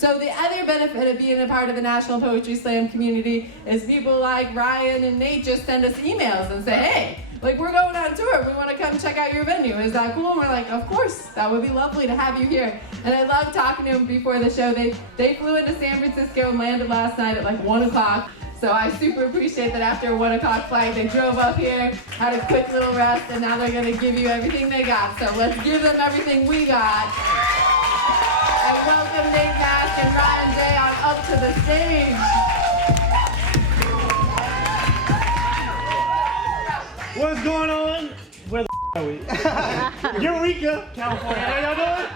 So the other benefit of being a part of the National Poetry Slam community is people like Ryan and Nate just send us emails and say, hey, like, we're going on tour, we want to come check out your venue, is that cool? And we're like, of course, that would be lovely to have you here. And I love talking to them before the show. They flew into San Francisco and landed last night at like 1 o'clock. So I super appreciate that after a 1 o'clock flight, they drove up here, had a quick little rest, and now they're gonna give you everything they got. So let's give them everything we got. And welcome Nate Mask and Ryan J on up to the stage. What's going on? Where the are we? Eureka, California. How y'all doing?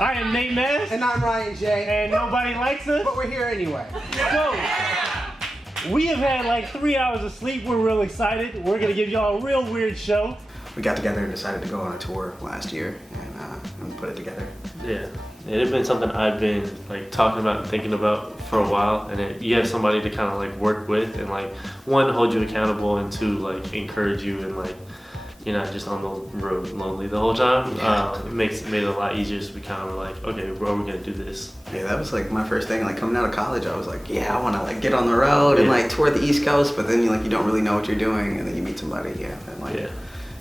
I am Nate Mask. And I'm Ryan J. And nobody likes us. But we're here anyway. So, we have had like 3 hours of sleep. We're real excited. We're going to give y'all a real weird show. We got together and decided to go on a tour last year and put it together. Yeah, it had been something I'd been like talking about and thinking about for a while, and you have somebody to kind of like work with and like one, hold you accountable, and two, like encourage you, and like you're not just on the road lonely the whole time. It made it a lot easier, so we kind of were like, okay, well, we're gonna do this. Yeah, that was like my first thing. Like coming out of college, I was like, yeah, I want to like get on the road and like tour the East Coast, but then you don't really know what you're doing, and then you meet somebody, and like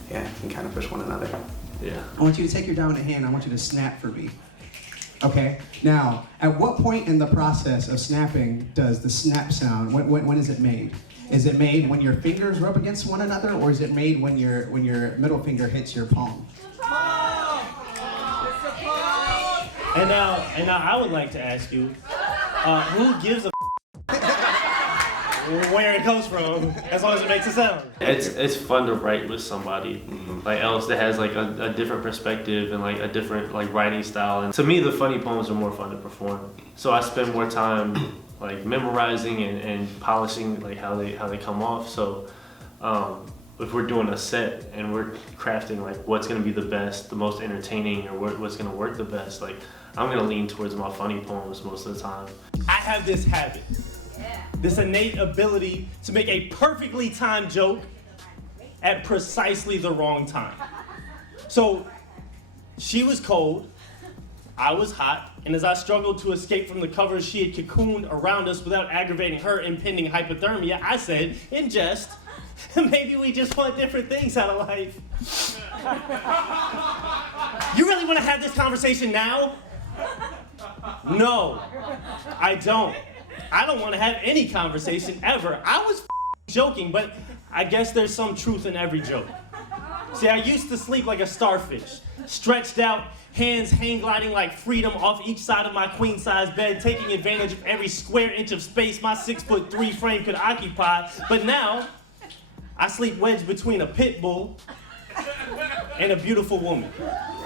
yeah, you can kind of push one another. Yeah. I want you to take your dominant hand. I want you to snap for me. Okay. Now, at what point in the process of snapping does the snap sound? When is it made? Is it made when your fingers rub against one another, or is it made when your middle finger hits your palm? And now I would like to ask you, who gives a where it comes from, as long as it makes a sound? It's fun to write with somebody like else that has like a different perspective and like a different like writing style. And to me, the funny poems are more fun to perform. So I spend more time like memorizing and polishing like how they come off. So if we're doing a set and we're crafting like what's gonna be the best, the most entertaining, or what's gonna work the best, like I'm gonna lean towards my funny poems most of the time. I have this habit, this innate ability to make a perfectly timed joke at precisely the wrong time. So she was cold, I was hot, and as I struggled to escape from the covers she had cocooned around us without aggravating her impending hypothermia, I said, in jest, maybe we just want different things out of life. You really want to have this conversation now? No, I don't. I don't want to have any conversation ever. I was joking, but I guess there's some truth in every joke. See, I used to sleep like a starfish, stretched out, hands hang gliding like freedom off each side of my queen-size bed, taking advantage of every square inch of space my 6'3" frame could occupy. But now, I sleep wedged between a pit bull and a beautiful woman.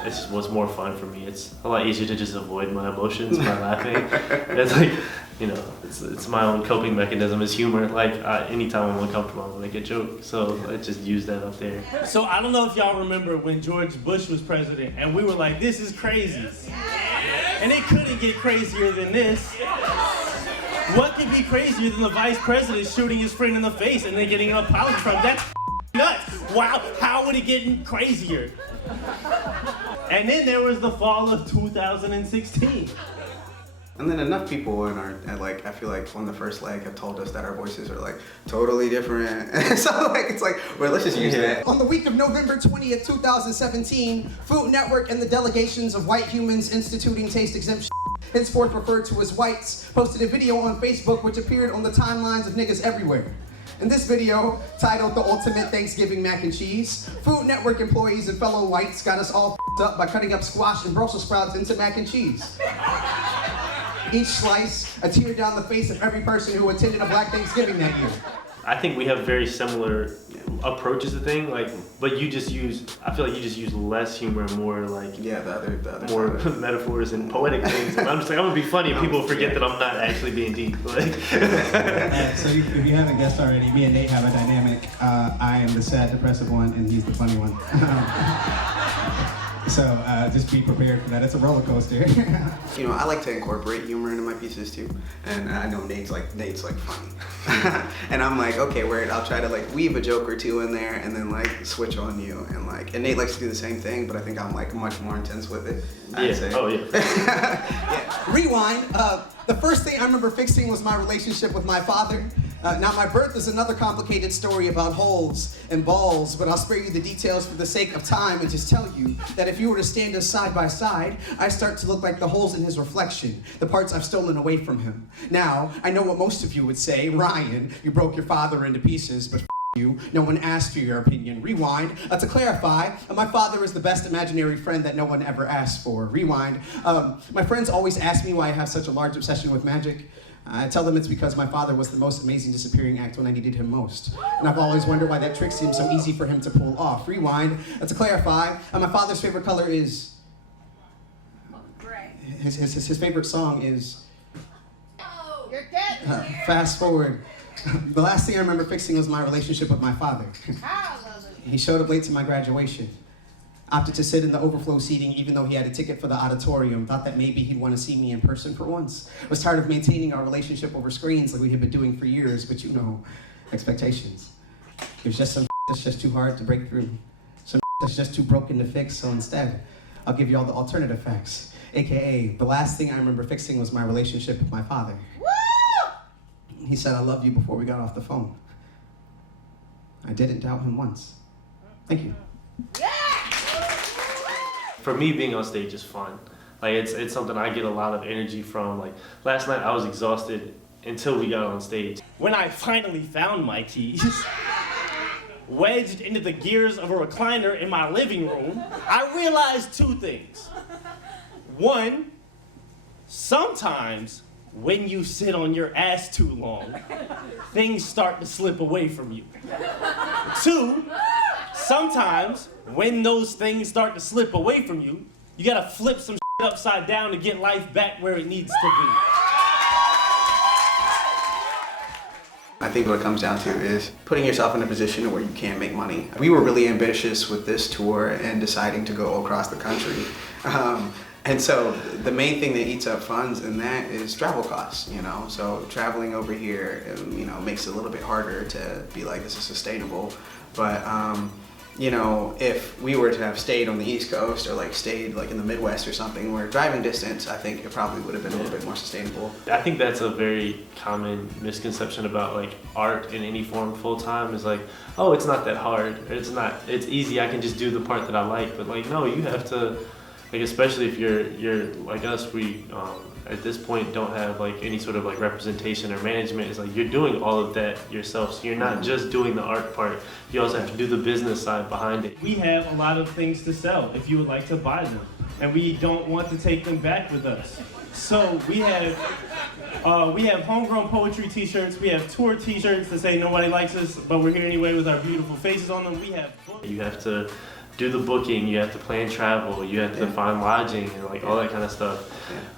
It's what's more fun for me. It's a lot easier to just avoid my emotions by laughing. It's like, it's my own coping mechanism. It's humor. Like anytime I'm uncomfortable, I'm gonna make a joke. So I just use that up there. So I don't know if y'all remember when George Bush was president, and we were like, this is crazy. And it couldn't get crazier than this. What could be crazier than the vice president shooting his friend in the face and then getting an apology from him? That's nuts. Wow, how would it get crazier? And then there was the fall of 2016. And then enough people I feel like on the first leg have told us that our voices are like totally different. So it's like, well, let's just use that. On the week of November 20th, 2017, Food Network and the delegations of white humans instituting taste exemption, henceforth referred to as whites, posted a video on Facebook which appeared on the timelines of niggas everywhere. In this video, titled The Ultimate Thanksgiving Mac and Cheese, Food Network employees and fellow whites got us all up by cutting up squash and Brussels sprouts into mac and cheese. Each slice, a tear down the face of every person who attended a Black Thanksgiving that year. I think we have very similar approaches to things, but I feel like you just use less humor and more like the other more metaphors and poetic things. And I'm just like, I'm gonna be funny, and people forget that I'm not actually being deep. So if you haven't guessed already, me and Nate have a dynamic. I am the sad, depressive one, and he's the funny one. So just be prepared for that. It's a roller coaster. You know, I like to incorporate humor into my pieces too, and I know Nate's like funny, and I'm like, okay, weird. I'll try to like weave a joke or two in there, and then like switch on you, and Nate likes to do the same thing, but I think I'm like much more intense with it. I'd say. Oh yeah. Yeah. Rewind. The first thing I remember fixing was my relationship with my father. Now, my birth is another complicated story about holes and balls, but I'll spare you the details for the sake of time and just tell you that if you were to stand us side by side, I start to look like the holes in his reflection, the parts I've stolen away from him. Now, I know what most of you would say, Ryan, you broke your father into pieces, but you, no one asked for your opinion. Rewind. To clarify, my father is the best imaginary friend that no one ever asked for. Rewind. My friends always ask me why I have such a large obsession with magic. I tell them it's because my father was the most amazing disappearing act when I needed him most. And I've always wondered why that trick seems so easy for him to pull off. Rewind. To clarify, my father's favorite color is... Gray. His favorite song is... Oh, you're dead. Fast forward. The last thing I remember fixing was my relationship with my father. Hallelujah. He showed up late to my graduation. Opted to sit in the overflow seating even though he had a ticket for the auditorium. Thought that maybe he'd want to see me in person for once. Was tired of maintaining our relationship over screens like we had been doing for years, but you know, expectations. There's just some that's just too hard to break through. Some that's just too broken to fix, so instead, I'll give you all the alternative facts. AKA, the last thing I remember fixing was my relationship with my father. Woo! He said, I love you before we got off the phone. I didn't doubt him once. Thank you. Yeah! For me, being on stage is fun. Like it's something I get a lot of energy from. Like last night, I was exhausted until we got on stage. When I finally found my keys, wedged into the gears of a recliner in my living room, I realized two things. One, sometimes when you sit on your ass too long, things start to slip away from you. Two, sometimes when those things start to slip away from you, you gotta flip some shit upside down to get life back where it needs to be. I think what it comes down to is putting yourself in a position where you can make money. We were really ambitious with this tour and deciding to go across the country. And so the main thing that eats up funds in that is travel costs, you know? So traveling over here, you know, makes it a little bit harder to be like, this is sustainable. But, you know, if we were to have stayed on the East Coast or like stayed like in the Midwest or something where driving distance, I think it probably would have been a little bit more sustainable. I think that's a very common misconception about like art in any form full time is like, oh, it's not that hard. It's easy. I can just do the part that I like. But like, no, you have to, like, especially if you're like us, we at this point don't have like any sort of like representation or management. It's like you're doing all of that yourself. So you're not just doing the art part. You also have to do the business side behind it. We have a lot of things to sell if you would like to buy them, and we don't want to take them back with us. So we have homegrown poetry t-shirts, we have tour t-shirts that say nobody likes us, but we're here anyway with our beautiful faces on them. We have books. You have to do the booking, you have to plan travel, you have to find lodging and like all that kind of stuff.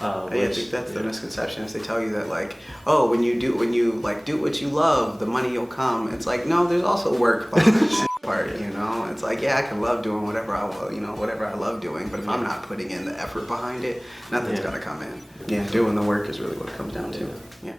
I think that's the misconception is they tell you that like, oh, when you like do what you love, the money will come. It's like, no, there's also work behind that part, you know? It's like, yeah, I can love doing whatever I love doing, but if I'm not putting in the effort behind it, nothing's gonna come in. Yeah, doing the work is really what it comes down to. Yeah.